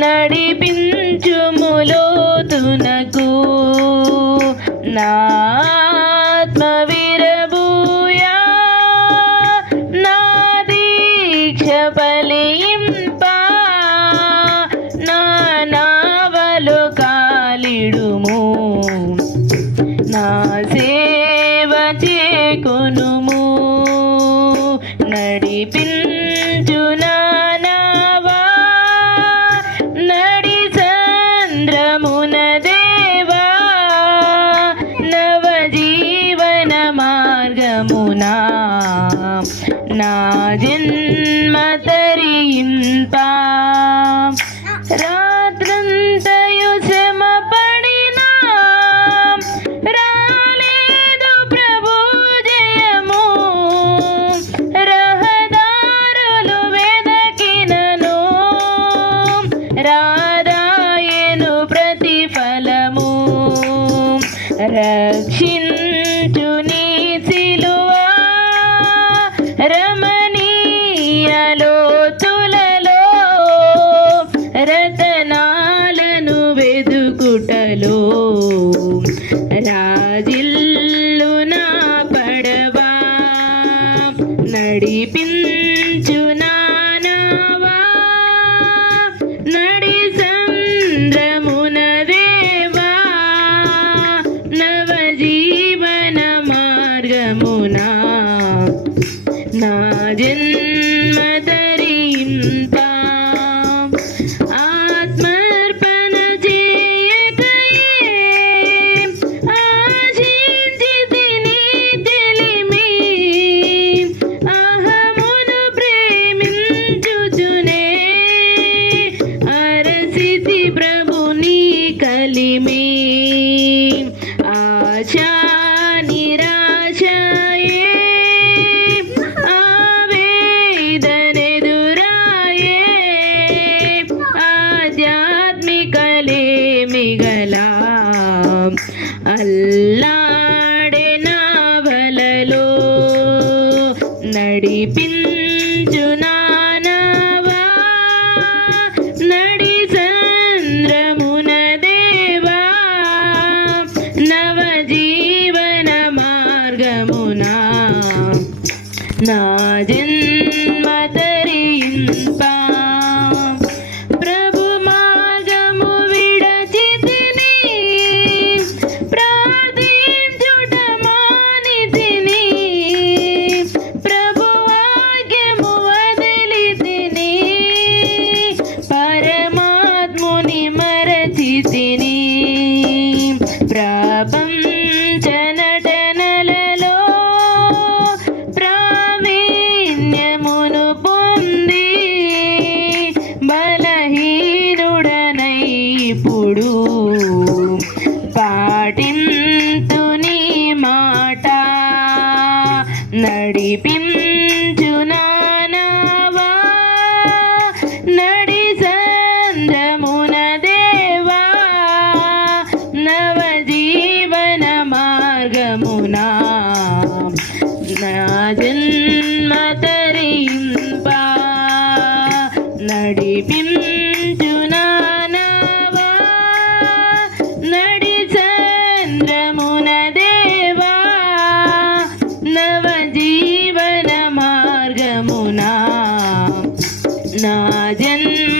నడిపించుములోతునకు నా ఆత్మ విరబూయా నా దీక్ష ఫలింపా నా నావలు కాలిడుము. నా సేవ చేకును నా జన్మ తరింపా రాత్రంతయు శ్రమ పడినా. రాలేదు ప్రభు జయము. రహదారులు వెదకినను. రాదాయను ప్రతిఫలము. రక్షిణ నడిపించు నానావా నడి సంద్రమున దేవా నవ జీవన మార్గమునా? నా జన్ అల్లాడే నా వలలో? నడిపించు నానవా? నడి చంద్రమున దేవా? నవ జీవన మార్గమునా? నా జన్మ మరచితిని ప్రపంచ నటనలలో ప్రావీణ్యమును పొంది బలహీనుడనై ఇప్పుడు పాటింతు మాట నడిపించు నా జన్మ